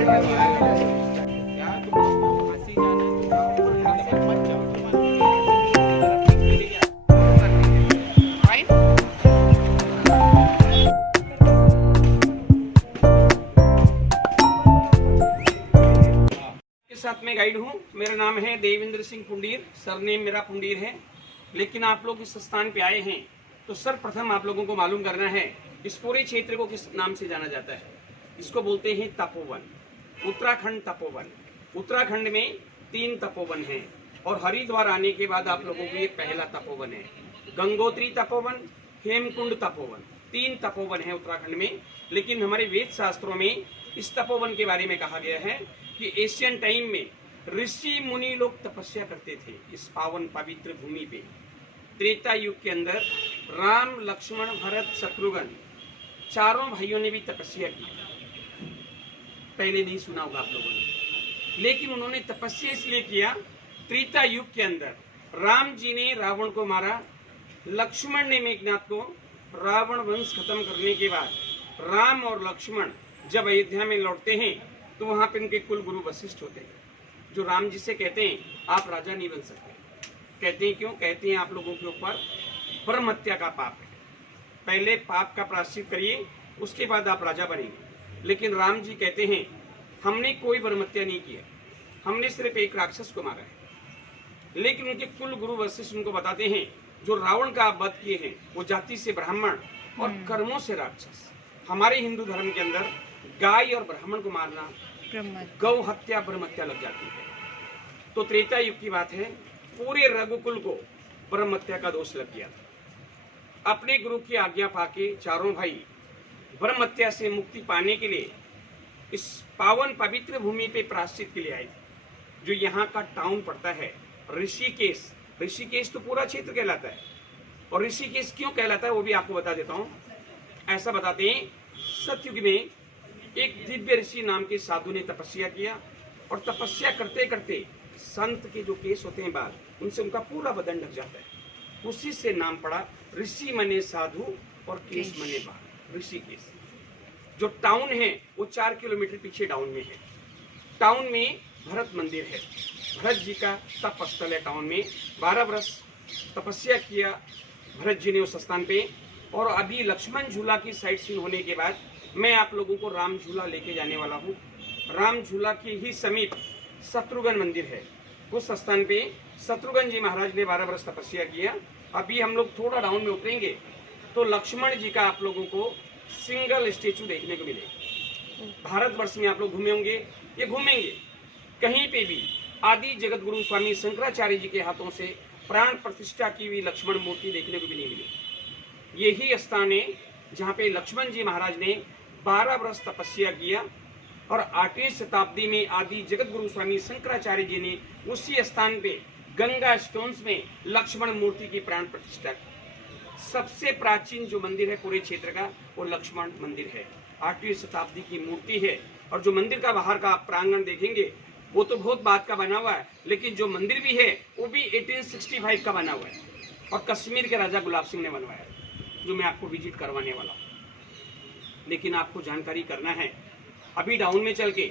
साथ में गाइड हूँ। मेरा नाम है देवेंद्र सिंह पुंडीर, सरनेम मेरा पुंडीर है। लेकिन आप लोग इस स्थान पे आए हैं तो सर्वप्रथम आप लोगों को मालूम करना है इस पूरे क्षेत्र को किस नाम से जाना जाता है। इसको बोलते हैं तपोवन, उत्तराखंड तपोवन। उत्तराखंड में 3 तपोवन हैं और हरिद्वार आने के बाद आप लोगों को ये पहला तपोवन है। गंगोत्री तपोवन, हेमकुंड तपोवन, 3 तपोवन है उत्तराखंड में। लेकिन हमारे वेद शास्त्रों में इस तपोवन के बारे में कहा गया है कि एशियन टाइम में ऋषि मुनि लोग तपस्या करते थे इस पावन पवित्र भूमि पे। त्रेता युग के अंदर राम, लक्ष्मण, भरत, शत्रुघ्न चारों भाइयों ने भी तपस्या की। पहले नहीं सुना होगा आप लोगों ने, लेकिन उन्होंने तपस्या इसलिए किया। त्रेता युग के अंदर राम जी ने रावण को मारा, लक्ष्मण ने मेघनाथ को। रावण वंश खत्म करने के बाद राम और लक्ष्मण जब अयोध्या में लौटते हैं तो वहां पे उनके कुल गुरु वशिष्ठ होते हैं, जो राम जी से कहते हैं आप राजा नहीं बन सकते। कहते हैं क्यों? कहते हैं आप लोगों के ऊपर ब्रह्म हत्या का पाप है, पहले पाप का प्रायश्चित करिए उसके बाद आप राजा बनेंगे। लेकिन राम जी कहते हैं हमने कोई ब्रह्म हत्या नहीं किया, हमने सिर्फ एक राक्षस को मारा है। लेकिन उनके कुल गुरु वशिष्ठ उनको बताते हैं जो रावण का आप वध किए हैं वो जाति से ब्राह्मण और कर्मों से राक्षस। हमारे हिंदू धर्म के अंदर गाय और ब्राह्मण को मारना गौ हत्या, ब्रह्म हत्या लग जाती है। तो त्रेता युग की बात है, पूरे रघुकुल को ब्रह्म हत्या का दोष लग गया था। अपने गुरु की आज्ञा पाके चारों भाई ब्रह्म हत्या से मुक्ति पाने के लिए इस पावन पवित्र भूमि पे प्रायश्चित के लिए आए थे। जो यहाँ का टाउन पड़ता है ऋषिकेश। ऋषिकेश तो पूरा क्षेत्र कहलाता है, और ऋषिकेश क्यों कहलाता है वो भी आपको बता देता हूँ। ऐसा बताते हैं सतयुग में एक दिव्य ऋषि नाम के साधु ने तपस्या किया, और तपस्या करते करते संत के जो केस होते हैं बाल, उनसे उनका पूरा बदन ढक जाता है। उसी से नाम पड़ा ऋषि मने साधु और केश मने बाल, ऋषिकेश। जो टाउन है वो 4 किलोमीटर पीछे टाउन में है। टाउन में भरत मंदिर है, भरत जी का तप स्थल है। टाउन में 12 वर्ष तपस्या किया भरत जी ने उस स्थान पे। और अभी लक्ष्मण झूला की साइट सीन होने के बाद मैं आप लोगों को राम झूला लेके जाने वाला हूँ। राम झूला के ही समीप शत्रुघ्न मंदिर है, उस स्थान पे शत्रुघ्न जी महाराज ने 12 वर्ष तपस्या किया। अभी हम लोग थोड़ा डाउन में उतरेंगे तो लक्ष्मण जी का आप लोगों को सिंगल स्टेचू देखने को मिलेगा। भारतवर्ष में आप लोग घूमे होंगे, ये घूमेंगे कहीं पे भी आदि जगत गुरु स्वामी शंकराचार्य जी के हाथों से प्राण प्रतिष्ठा की हुई लक्ष्मण मूर्ति देखने को भी नहीं मिली। यही स्थान है जहाँ पे लक्ष्मण जी महाराज ने 12 वर्ष तपस्या किया, और 8वीं शताब्दी में आदि जगत गुरु स्वामी शंकराचार्य जी ने उसी स्थान पे गंगा स्टोन्स में लक्ष्मण मूर्ति की प्राण प्रतिष्ठा की। सबसे प्राचीन जो मंदिर है पूरे क्षेत्र का वो लक्ष्मण मंदिर है, 8वीं शताब्दी की मूर्ति है। और जो मंदिर का बाहर का प्रांगण देखेंगे वो तो बहुत बात का बना हुआ है, लेकिन जो मंदिर भी है वो भी 1865 का बना हुआ है, और कश्मीर के राजा गुलाब सिंह ने बनवाया, जो मैं आपको विजिट करवाने वाला हूँ। लेकिन आपको जानकारी करना है, अभी डाउन में चल के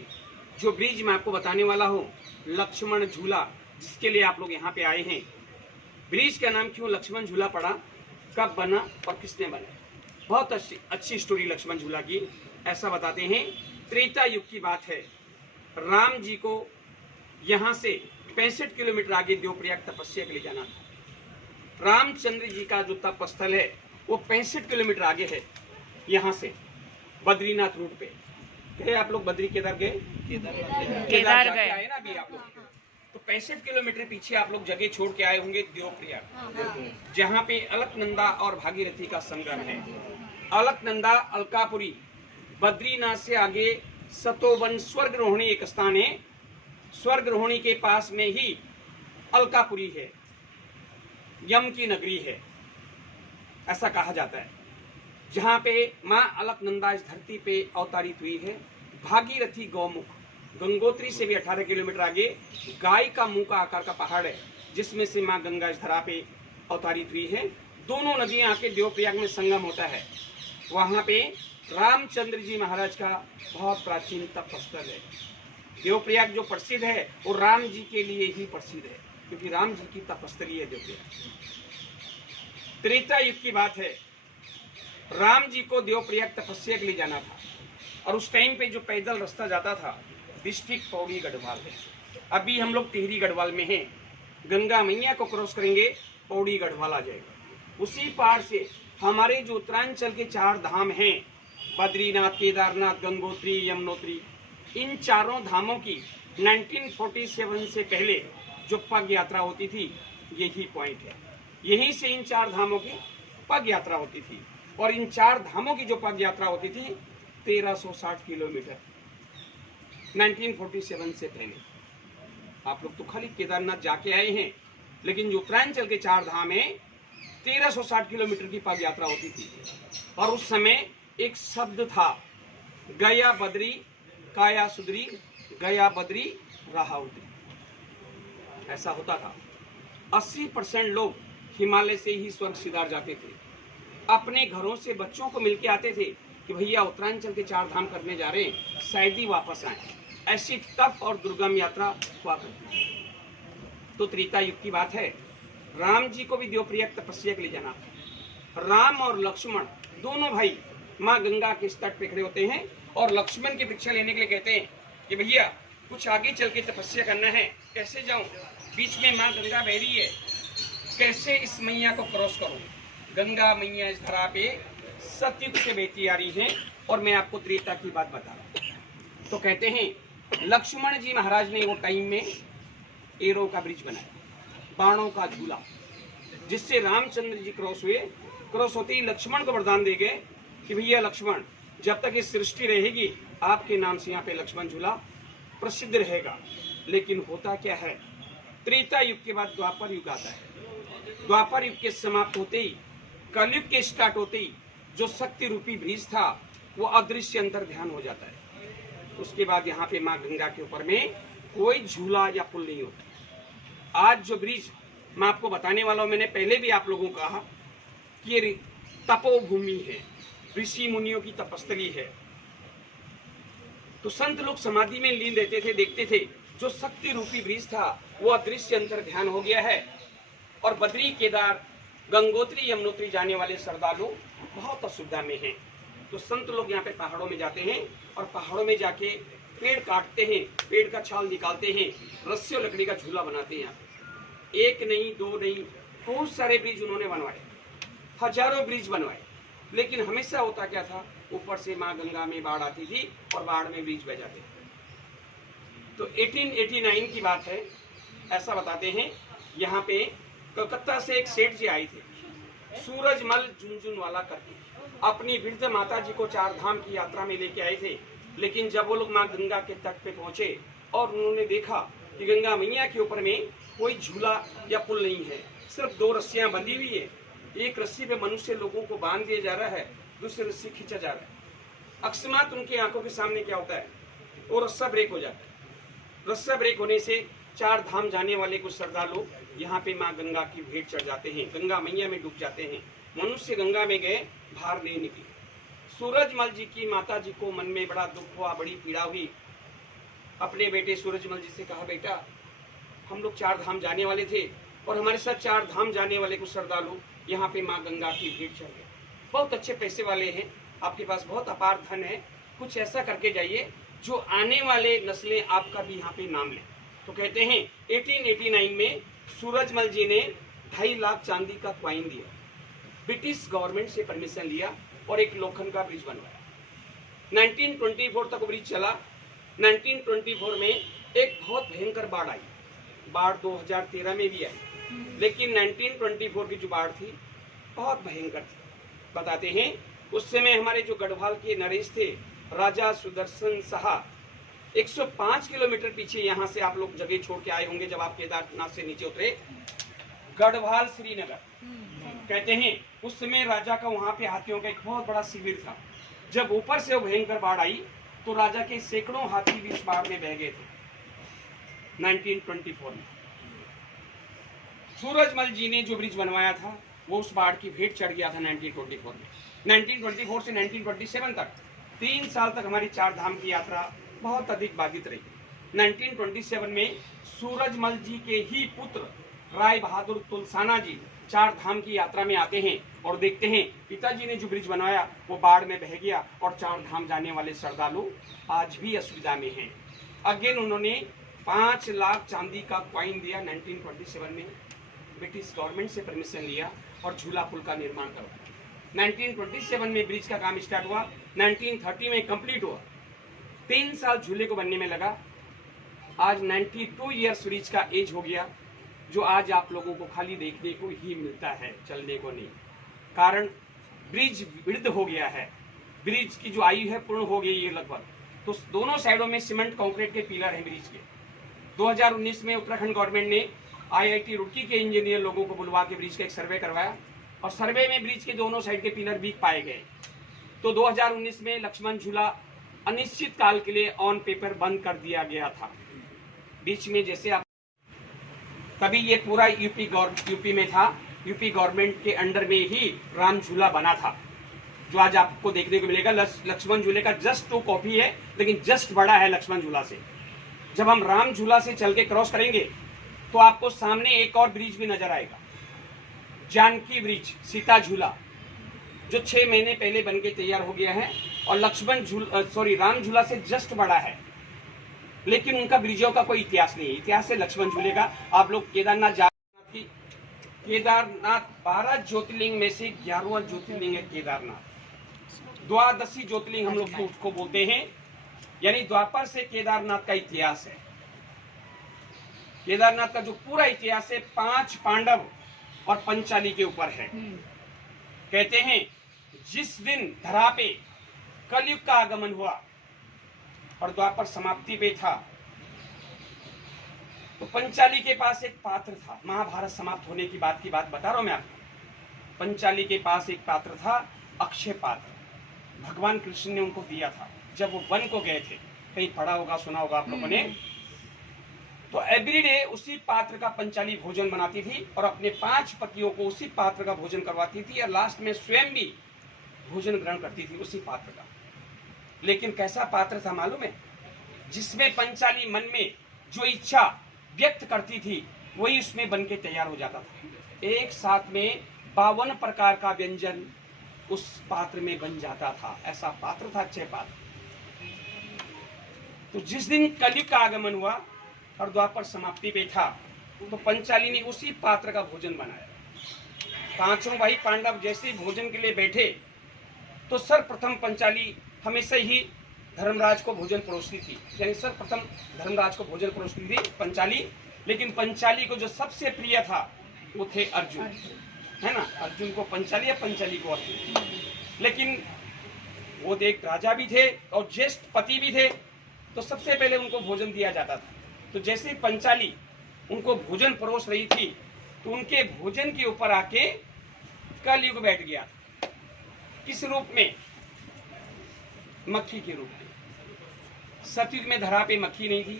जो ब्रिज मैं आपको बताने वाला हूँ, लक्ष्मण झूला, जिसके लिए आप लोग यहाँ पे आए हैं। ब्रिज का नाम क्यों लक्ष्मण झूला पड़ा, कब बना और किसने बनाया, बहुत अच्छी स्टोरी लक्ष्मण झूला की। ऐसा बताते हैं त्रेता युग की बात है, राम जी को यहाँ से 65 किलोमीटर आगे देवप्रयाग तपस्या के लिए जाना था। रामचंद्र जी का जो तप स्थल है वो 65 किलोमीटर आगे है, यहाँ से बद्रीनाथ रूट पे गए आप लोग। बद्री केदार गए, केदार गए आए ना अभी आप लोग। तो 65 किलोमीटर पीछे आप लोग जगह छोड़ के आए होंगे देवप्रयाग, जहाँ पे अलकनंदा और भागीरथी का संगम है। अलकनंदा, अलकापुरी, बद्रीनाथ से आगे सतोवन स्वर्ग रोहिणी एक स्थान है। स्वर्ग रोहिणी के पास में ही अलकापुरी है, यम की नगरी है, ऐसा कहा जाता है, जहाँ पे माँ अलकनंदा इस धरती पे अवतारित हुई है। भागीरथी गौमुख, गंगोत्री से भी 18 किलोमीटर आगे गाय का मुंह का आकार का पहाड़ है, जिसमें से माँ गंगा इस धरा पे अवतारित हुई है। दोनों नदियां आके देवप्रयाग में संगम होता है। वहाँ पे रामचंद्र जी महाराज का बहुत प्राचीन तपस्थल है। देवप्रयाग जो प्रसिद्ध है वो राम जी के लिए ही प्रसिद्ध है, क्योंकि राम जी की तपस्थली है देवप्रयाग। त्रेता युग की बात है, राम जी को देवप्रयाग तपस्या के लिए जाना था, और उस टाइम पे जो पैदल रास्ता जाता था डिस्ट्रिक्ट पौड़ी गढ़वाल है। अभी हम लोग टिहरी गढ़वाल में हैं, गंगा मैया को क्रॉस करेंगे पौड़ी गढ़वाल आ जाएगा। उसी पार से हमारे जो उत्तरांचल के 4 धाम हैं, बद्रीनाथ, केदारनाथ, गंगोत्री, यमुनोत्री, इन चारों धामों की 1947 से पहले जो पग यात्रा होती थी, यही पॉइंट है। यहीं से इन 4 धामों की पग यात्रा होती थी, और इन 4 धामों की जो पग यात्रा होती थी 1360 किलोमीटर 1947 से पहले। आप लोग तो खाली केदारनाथ जाके आए हैं, लेकिन जो उत्तरांचल के 4 धाम है 1360 किलोमीटर की पग यात्रा होती थी। और उस समय एक शब्द था, गया बद्री काया सुधरी, गया बद्री रहा उतरी, ऐसा होता था। 80% लोग हिमालय से ही स्वर्ग सिधार जाते थे। अपने घरों से बच्चों को मिलके आते थे कि भैया उत्तरांचल के 4 धाम करने जा रहे हैं, शायद ही वापस आए। ऐसी टफ और दुर्गम यात्रा हुआ करती। तो त्रेता युग की बात है, राम जी को भी देवप्रयाग तपस्या के लिए जाना था। राम और लक्ष्मण दोनों भाई माँ गंगा के तट पे खड़े होते हैं, और लक्ष्मण की परीक्षा लेने के लिए कहते हैं कि भैया कुछ आगे चल के तपस्या करना है, कैसे जाऊं, बीच में माँ गंगा बह रही है, कैसे इस मैया को क्रॉस करूं। गंगा मैया इस धरा पे सतयुग से बहती आ रही है, और मैं आपको त्रेता की बात बता रहा हूं। तो कहते हैं लक्ष्मण जी महाराज ने वो टाइम में एरो का ब्रिज बनाया, बाणों का झूला, जिससे रामचंद्र जी क्रॉस हुए। क्रॉस होते ही लक्ष्मण को वरदान दे गए कि भैया लक्ष्मण, जब तक ये सृष्टि रहेगी आपके नाम से यहाँ पे लक्ष्मण झूला प्रसिद्ध रहेगा। लेकिन होता क्या है, त्रेता युग के बाद द्वापर युग आता है। द्वापर युग के समाप्त होते ही, कलयुग के स्टार्ट होते ही जो शक्ति रूपी ब्रिज था वो अदृश्य अंतर ध्यान हो जाता है। उसके बाद यहाँ पे माँ गंगा के ऊपर में कोई झूला या पुल नहीं होता। आज जो ब्रिज मैं आपको बताने वाला हूँ, मैंने पहले भी आप लोगों को कहा कि ये तपोभूमि है, ऋषि मुनियों की तपस्थली है। तो संत लोग समाधि में लीन रहते थे, देखते थे जो शक्ति रूपी ब्रिज था वो अदृश्य अंतर ध्यान हो गया है। और बद्री, केदार, गंगोत्री, यमुनोत्री जाने वाले श्रद्धालु बहुत असुविधा में हैं। तो संत लोग यहाँ पे पहाड़ों में जाते हैं, और पहाड़ों में जाके पेड़ काटते हैं, पेड़ का छाल निकालते हैं, रस्सी और लकड़ी का झूला बनाते हैं। एक नहीं, 2 नहीं, बहुत सारे ब्रिज उन्होंने बनवाए, हजारों ब्रिज बनवाए। लेकिन हमेशा होता क्या था, ऊपर से माँ गंगा में बाढ़ आती थी और बाढ़ में ब्रिज बह जाते थे। तो 1889 की बात है, ऐसा बताते हैं यहाँ पे कलकत्ता से एक सेठ जी आए थे, सूरजमल झुनझुनवाला करके, अपनी वृद्ध माता जी को 4 धाम की यात्रा में लेके आए थे। लेकिन जब वो लोग माँ गंगा के तट पे पहुंचे और उन्होंने देखा कि गंगा मैया के ऊपर में कोई झूला या पुल नहीं है, सिर्फ 2 रस्सियां बंधी हुई है। एक रस्सी पे मनुष्य लोगों को बांध दिया जा रहा है, दूसरी रस्सी खींचा जा रहा है। अकस्मात उनकी आंखों के सामने क्या होता है, वो रस्सा ब्रेक हो जाता है। रस्सा ब्रेक होने से 4 धाम जाने वाले कुछ श्रद्धालु यहाँ पे माँ गंगा की भेंट चढ़ जाते हैं, गंगा मैया में डूब जाते हैं। मनुष्य गंगा में गए, बाहर नहीं निकले। सूरजमल जी की माता जी को मन में बड़ा दुख हुआ, बड़ी पीड़ा हुई। अपने बेटे सूरजमल जी से कहा, बेटा हम लोग 4 धाम जाने वाले थे, और हमारे साथ 4 धाम जाने वाले कुछ श्रद्धालु यहाँ पे माँ गंगा की भेंट चढ़ गए। बहुत अच्छे पैसे वाले हैं, आपके पास बहुत अपार धन है, कुछ ऐसा करके जाइए जो आने वाले नस्लें आपका भी यहाँ पे नाम लें। तो कहते हैं 1889 में सूरजमल जी ने 2.5 लाख चांदी का क्वाइन दिया, ब्रिटिश गवर्नमेंट से परमिशन लिया और एक लोखंड का ब्रिज बनवाया। 1924 तक ब्रिज चला। 1924 में एक बहुत भयंकर बाढ़ आई, बाढ़ 2013 में भी आई, लेकिन 1924 की जो बाढ़ थी बहुत भयंकर थी। बताते हैं उस समय हमारे जो गढ़वाल के नरेश थे, राजा सुदर्शन शाह, 105 किलोमीटर पीछे यहाँ से आप लोग जगह छोड़ के आए होंगे जब आप केदारनाथ से नीचे उतरे, गढ़वाल श्रीनगर। कहते हैं उस समय राजा का वहां पे हाथियों का एक बहुत बड़ा शिविर था। जब ऊपर से वो भयंकर बाढ़ आई तो राजा के सैकड़ों हाथी भी इस बाढ़ में बह गए थे। 1924 में सूरजमल जी ने जो ब्रिज बनवाया था वो उस बाढ़ की भेंट चढ़ गया था 1924 में। 1924 से 1927 तक 3 साल तक हमारी चार धाम की यात्रा बहुत अधिक बाधित रही। 1927 में सूरजमल जी के ही पुत्र राय बहादुर तुलसाना जी चार धाम की यात्रा में आते हैं और देखते हैं पिताजी ने जो ब्रिज बनवाया वो बाढ़ में बह गया और चार धाम जाने वाले श्रद्धालु आज भी असुविधा में हैं। अगेन उन्होंने 5 लाख चांदी का कॉइन दिया 1927 में, ब्रिटिश गवर्नमेंट से परमिशन लिया और झूला पुल का निर्माण करवाया। 1927 में ब्रिज का काम स्टार्ट हुआ, 1930 में कंप्लीट हुआ। 3 साल झूले को बनने में लगा। आज 92 ईयर्स ब्रिज का एज हो गया, जो आज आप लोगों को खाली देखने को ही मिलता है, चलने को नहीं। कारण ब्रिज वृद्ध हो गया है, ब्रिज की जो आयु है पूर्ण हो गई है लगभग। तो दोनों साइडों में सीमेंट कंक्रीट के पिलर हैं ब्रिज के। 2019 में उत्तराखंड गवर्नमेंट ने IIT रुड़की के इंजीनियर लोगों को बुलवा के ब्रिज का एक सर्वे करवाया और सर्वे में ब्रिज के दोनों साइड के पिलर वीक पाए गए। तो 2019 में लक्ष्मण झूला अनिश्चित काल के लिए ऑन पेपर बंद कर दिया गया था। बीच में जैसे आप तभी ये पूरा यूपी में था, यूपी गवर्नमेंट के अंडर में ही राम झूला बना था, जो आज आपको देखने को मिलेगा। लक्ष्मण झूले का जस्ट 2 कॉपी है, लेकिन जस्ट बड़ा है लक्ष्मण झूला से। जब हम राम झूला से चल के क्रॉस करेंगे तो आपको सामने एक और ब्रिज भी नजर आएगा, जानकी ब्रिज, सीता झूला, जो 6 महीने पहले बन के तैयार हो गया है और राम झूला से जस्ट बड़ा है। लेकिन उनका ब्रिजों का कोई इतिहास नहीं है। इतिहास है लक्ष्मण झूले का। आप लोग केदारनाथ 12 ज्योतिर्लिंग में से 11वां ज्योतिर्लिंग है केदारनाथ। द्वादशी ज्योतिर्लिंग हम लोग उसको बोलते हैं, यानी द्वापर से केदारनाथ का इतिहास है। केदारनाथ का जो पूरा इतिहास है 5 पांडव और पंचाली के ऊपर है। कहते हैं जिस दिन धरा पे कलयुग का आगमन हुआ और द्वापर समाप्ति पे था, तो पंचाली के पास एक पात्र था। महाभारत समाप्त होने की बात बता रहा हूं मैं आपको। पंचाली के पास एक पात्र था, अक्षय पात्र, भगवान कृष्ण ने उनको दिया था जब वो वन को गए थे। कहीं पढ़ा होगा, सुना होगा आप लोगों ने। तो एवरीडे उसी पात्र का पंचाली भोजन बनाती थी और अपने 5 पतियों को उसी पात्र का भोजन करवाती थी और लास्ट में स्वयं भी भोजन ग्रहण करती थी उसी पात्र का। लेकिन कैसा पात्र था मालूम है? जिसमें पंचाली मन में जो इच्छा व्यक्त करती थी वही उसमें बन के तैयार हो जाता था। एक साथ में 52 प्रकार का व्यंजन उस पात्र में बन जाता था। ऐसा पात्र था, अक्षय पात्र। तो जिस दिन कलयुग का आगमन हुआ और द्वापर समाप्ति पे था, तो पंचाली ने उसी पात्र का भोजन बनाया। 5 भाई पांडव जैसे भोजन के लिए बैठे तो सर्वप्रथम पंचाली हमेशा ही धर्मराज को भोजन परोसती थी, यानी सर्वप्रथम धर्मराज को भोजन परोसती थी पंचाली। लेकिन पंचाली को जो सबसे प्रिय था वो थे अर्जुन, है ना। अर्जुन को पंचाली या पंचाली को अर्जुन। लेकिन वो एक राजा भी थे और ज्येष्ठ पति भी थे, तो सबसे पहले उनको भोजन दिया जाता था। तो जैसे पंचाली उनको भोजन परोस रही थी तो उनके भोजन के ऊपर आके कलयुग बैठ गया। किस रूप में? मक्खी के रूप में। सतयुग में धरा पे मक्खी नहीं थी,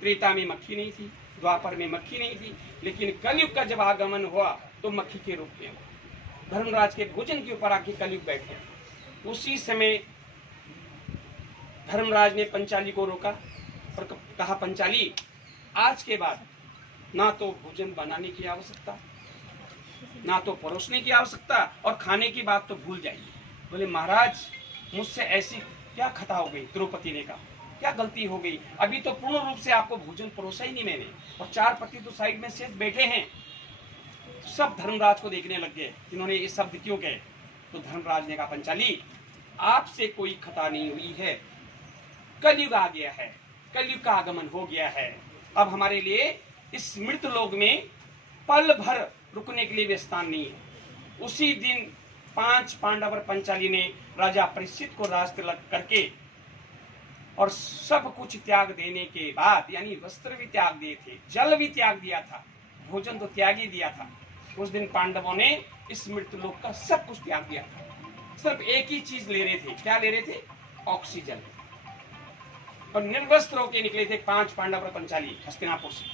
त्रेता में मक्खी नहीं थी, द्वापर में मक्खी नहीं थी, लेकिन कलयुग का जब आगमन हुआ तो मक्खी के रूप में हुआ। धर्मराज के भोजन के ऊपर आके कलयुग बैठ गया। उसी समय धर्मराज ने पंचाली को रोका और कहा, पंचाली आज के बाद ना तो भोजन बनाने की आवश्यकता, ना तो परोसने की आवश्यकता, और खाने की बात तो भूल जाइए। बोले महाराज मुझसे ऐसी क्या खता हो गई, द्रौपदी ने कहा क्या गलती हो गई? अभी तो पूर्ण रूप से आपको भोजन परोसा ही नहीं मैंने, और 4 पति तो साइड में शेष बैठे हैं। सब धर्मराज को देखने लग गए, इन्होंने ये शब्द क्यों कहे? तो धर्मराज ने कहा, पंचाली आपसे कोई खता नहीं हुई है, कलयुग आ गया है, कलयुग का आगमन हो गया है। अब हमारे लिए इस मृत लोक में पल भर रुकने के लिए भी स्थान नहीं है। उसी दिन 5 पांडव और पंचाली ने राजा परीक्षित को राज तिलक करके और सब कुछ त्याग देने के बाद, यानी वस्त्र भी त्याग दिए थे, जल भी त्याग दिया था, भोजन तो त्याग ही दिया था। उस दिन पांडवों ने इस मृत लोक का सब कुछ त्याग दिया था। सिर्फ एक ही चीज ले रहे थे। क्या ले रहे थे? ऑक्सीजन। और निर्वस्त्र होकर निकले थे 5 पांडव और पंचाली हस्तिनापुर से।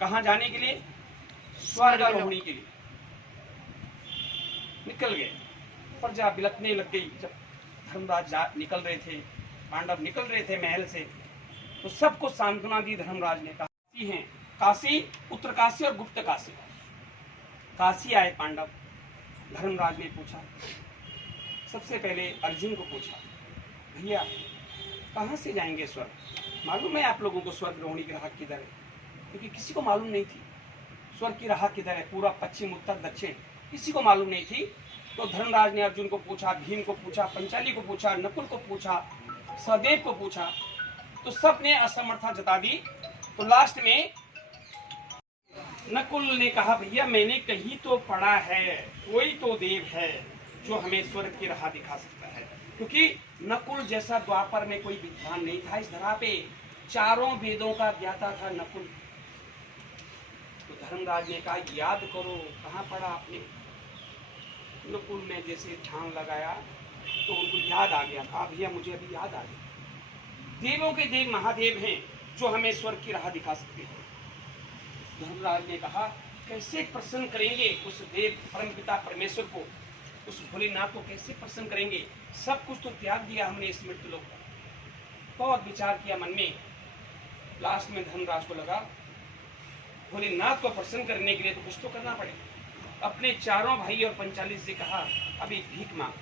कहां जाने के लिए? स्वर्ग आरोहणी के लिए। निकल गए। प्रजा बिलखने लग गई। जब धर्मराज निकल रहे थे, पांडव निकल रहे थे महल से, तो सबको सांत्वना दी धर्मराज ने। काशी हैं, काशी, उत्तरकाशी और गुप्त काशी। काशी आए पांडव। धर्मराज ने पूछा, सबसे पहले अर्जुन को पूछा, भैया कहाँ से जाएंगे स्वर्ग? मालूम है आप लोगों को स्वर्ग रोहिणी की राह किधर है? क्योंकि किसी को मालूम नहीं थी स्वर्ग की राह किधर है। पूरा पश्चिम उत्तर दक्षिण किसी को मालूम नहीं थी। तो धर्मराज ने अर्जुन को पूछा, भीम को पूछा, पंचाली को पूछा, नकुल को पूछा, सहदेव को पूछा, तो सब ने असमर्थता जता दी। तो लास्ट में नकुल ने कहा, भैया मैंने कहीं तो पढ़ा है, कोई तो देव है जो हमें स्वर्ग की राह दिखा सकता है। क्योंकि नकुल जैसा द्वापर में कोई विद्वान नहीं था इस धरा पे। चारों वेदों का ज्ञाता था नकुल। तो धर्मराज ने कहा, याद करो कहाँ पढ़ा आपने? नकुल ने जैसे ध्यान लगाया तो उनको याद आ गया। कहा, भैया मुझे अभी याद आ गया, देवों के देव महादेव हैं जो हमें स्वर्ग की राह दिखा सकते हैं। धर्मराज ने कहा, कैसे प्रसन्न करेंगे उस देव परमपिता परमेश्वर को, उस भोलेनाथ को कैसे प्रसन्न करेंगे? सब कुछ तो त्याग दिया हमने इस मृत्यु लोक पर। बहुत विचार किया मन में। लास्ट में धर्मराज को लगा, भोलेनाथ को प्रसन्न करने के लिए तो कुछ तो करना पड़ेगा। अपने चारों भाई और पंचाली से कहा, अभी भीख मांग।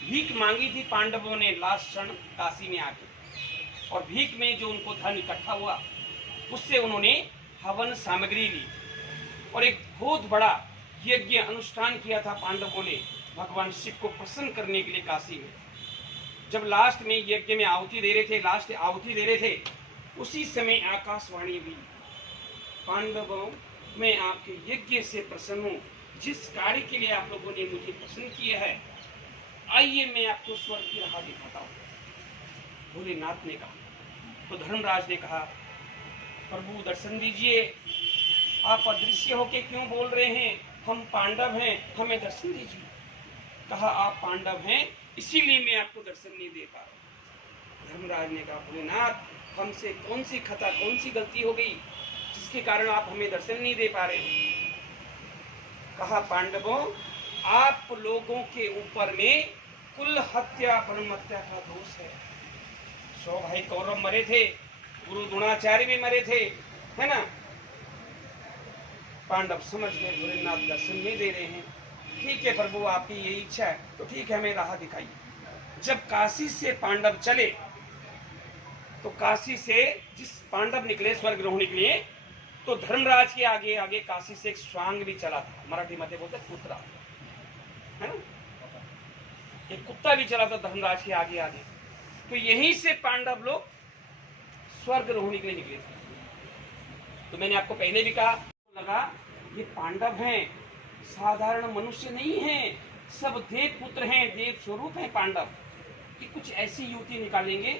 भीख मांगी थी पांडवों ने लास्ट क्षण काशी में आके, और भीख में जो उनको धन इकट्ठा हुआ उससे उन्होंने हवन सामग्री ली और एक बहुत बड़ा यज्ञ अनुष्ठान किया था पांडवों ने भगवान शिव को प्रसन्न करने के लिए काशी में। जब लास्ट में यज्ञ में आहुति दे रहे थे, लास्ट आहुति दे रहे थे, उसी समय आकाशवाणी हुई, पांडवों मैं आपके यज्ञ से प्रसन्न हूँ, जिस कार्य के लिए आप लोगों ने मुझे प्रसन्न किया है, आइए मैं आपको स्वर्ग की राह दिखाता हूँ। भोलेनाथ ने कहा। तो धर्मराज ने कहा, प्रभु दर्शन दीजिए, आप अदृश्य होके क्यों बोल रहे हैं? हम पांडव हैं, हमें दर्शन दीजिए। कहा, आप पांडव हैं इसीलिए मैं आपको दर्शन नहीं दे पा रहा। धर्मराज ने कहा, भोलेनाथ हमसे कौन सी खता, कौन सी गलती हो गई जिसके कारण आप हमें दर्शन नहीं दे पा रहे? कहा, पांडवों आप लोगों के ऊपर में कुल हत्या ब्रह्म हत्या का दोष है। 100 भाई कौरव मरे थे, गुरु द्रोणाचार्य भी मरे थे, है ना? पांडव समझ गए भोलेनाथ दर्शन नहीं दे रहे हैं। ठीक है प्रभु, आपकी यही इच्छा है तो ठीक है, हमें राह दिखाइए। जब काशी से पांडव चले तो काशी से जिस पांडव निकले स्वर्ग रोहिणी के लिए, तो धर्मराज के आगे आगे काशी से एक स्वांग भी चला था, मराठी में बोलते कुत्ता, है ना? एक कुत्ता भी चला था धर्मराज के आगे आगे। तो यहीं से पांडव लोग स्वर्ग रोहिणी के लिए निकले थे। तो मैंने आपको पहले भी कहा, लगा ये पांडव हैं, साधारण मनुष्य नहीं हैं, सब देव पुत्र हैं, देव स्वरूप हैं पांडव, कि कुछ ऐसी युवती निकालेंगे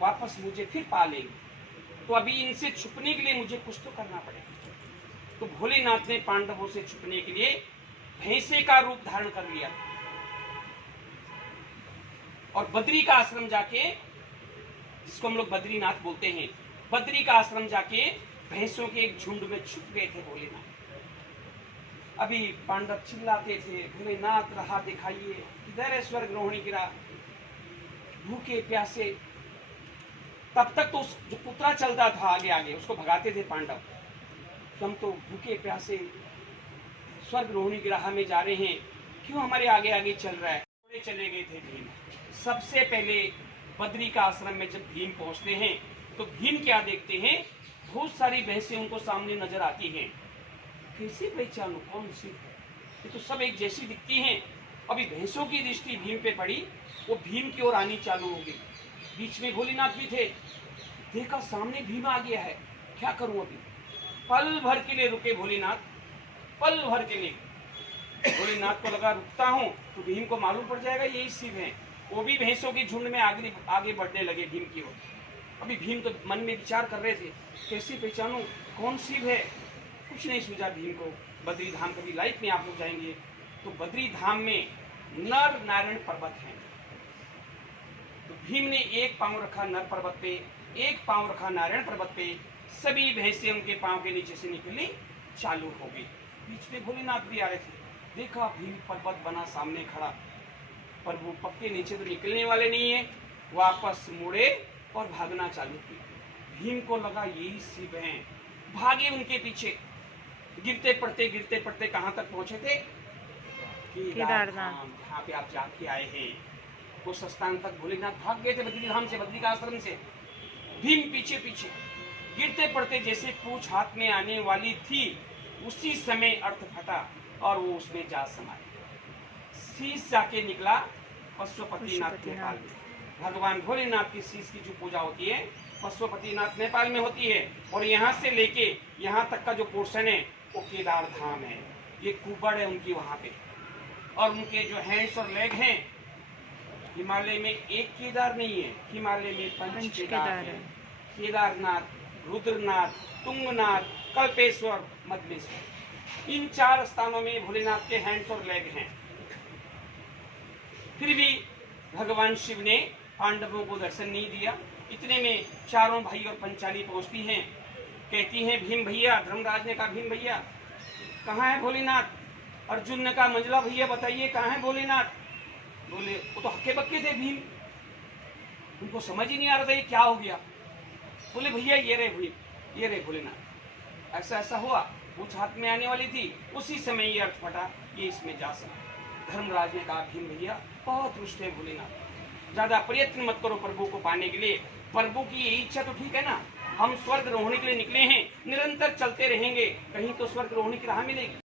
वापस मुझे फिर पा लेंगे। तो अभी इनसे छुपने के लिए मुझे कुछ तो करना पड़ेगा। तो भोलेनाथ ने पांडवों से छुपने के लिए भैंसे का रूप धारण कर लिया और बद्री का आश्रम जाके, जिसको हम लोग बद्रीनाथ बोलते हैं, बद्री का आश्रम जाके भैंसों के एक झुंड में छुप गए थे भोलेनाथ। अभी पांडव चिल्लाते थे, भोलेनाथ राह दिखाइए, किधर है स्वर्ग रोहिणी की राह? भूखे प्यासे। तब तक तो जो पुत्रा चलता था आगे आगे उसको भगाते थे पांडव। हम तो भूखे प्यासे स्वर्ग रोहिणी की राह में जा रहे हैं, क्यों हमारे आगे आगे चल रहा है? चले गए थे भीम। सबसे पहले बद्री का आश्रम में जब भीम पहुंचते हैं तो भीम क्या देखते हैं? बहुत सारी भैंसें उनको सामने नजर आती हैं। कैसे पहचानूं कौन सी? ये तो सब एक जैसी दिखती हैं। अभी भैंसों की दृष्टि भीम पे पड़ी, वो भीम की ओर आनी चालू हो गई। बीच में भोलेनाथ भी थे, देखा सामने भीम आ गया है, क्या करूं अभी? पल भर के लिए रुके भोलेनाथ, पल भर के लिए। भोलेनाथ को लगा रुकता हूं तो भीम को मालूम पड़ जाएगा यही शिव है। वो भी भैंसों की झुंड में आगे बढ़ने लगे भीम की ओर। अभी भीम तो मन में विचार कर रहे थे, कैसे पहचानूं कौन शिव है? कुछ नहीं सूझा भीम को। बद्री धाम कभी लाइफ में आप लोग जाएंगे तो बद्री धाम में नर नारायण पर्वत है। तो भीम ने एक पांव रखा नर पर्वत पे, एक पांव रखा नारायण पर्वत पे। सभी भैंसें उनके पांव के नीचे से निकलनी चालू हो गई। बीच में भोलेनाथ भी आ रहे थे। देखा भीम पर्वत बना सामने खड़ा, पर वो पक्के नीचे तो निकलने वाले नहीं है। वापस मुड़े और भागना चालू किया। भीम को लगा यही शिव हैं, भागे उनके पीछे। गिरते पड़ते कहां तक पहुंचे थे? केदारधाम, जहाँ पे आप जाके आए हैं। उस स्थान तक भोलेनाथ भाग गए थे बद्रीधाम से, बद्री का आश्रम से। भीम पीछे पीछे गिरते पड़ते जैसे पूछ हाथ में आने वाली थी, उसी समय अर्थ फटा और वो उसमें जा समाया। शीश जाके निकला पशुपतिनाथ नेपाल में। भगवान भोलेनाथ की शीश की जो पूजा होती है पशुपतिनाथ नेपाल में होती है, और यहाँ से लेके यहाँ तक का जो पोर्शन है वो केदारधाम है। ये कुबड़ है उनकी वहाँ पे, और उनके जो हैंड्स और लेग हैं, हिमालय में एक केदार नहीं है, हिमालय में पंच केदार है। केदारनाथ, रुद्रनाथ, तुंगनाथ, कल्पेश्वर, मदलेश्वर, इन 4 स्थानों में भोलेनाथ के हैंड्स और लेग हैं। फिर भी भगवान शिव ने पांडवों को दर्शन नहीं दिया। इतने में चारों भाई और पंचाली पहुंचती हैं, कहती हैं भीम भैया। धर्मराज ने कहा भीम भैया कहाँ है भोलेनाथ? अर्जुन ने कहा मंजला भैया बताइए कहाँ है भोलेनाथ? बोले वो तो हक्के बक्के थे भीम, उनको समझ ही नहीं आ रहा था ये क्या हो गया। बोले भैया ये रहे भोलेनाथ। ऐसा ऐसा हुआ, पूछ हाथ में आने वाली थी, उसी समय ये अर्थ फटा, ये इसमें जा सका। धर्मराज ने कहा भीम भैया बहुत रुष्ट है भोलेनाथ, ज्यादा प्रयत्न मत करो प्रभु को पाने के लिए। प्रभु की ये इच्छा तो ठीक है ना, हम स्वर्ग रोहिणी के लिए निकले हैं, निरंतर चलते रहेंगे, कहीं तो स्वर्ग रोहिणी की राह मिलेगी।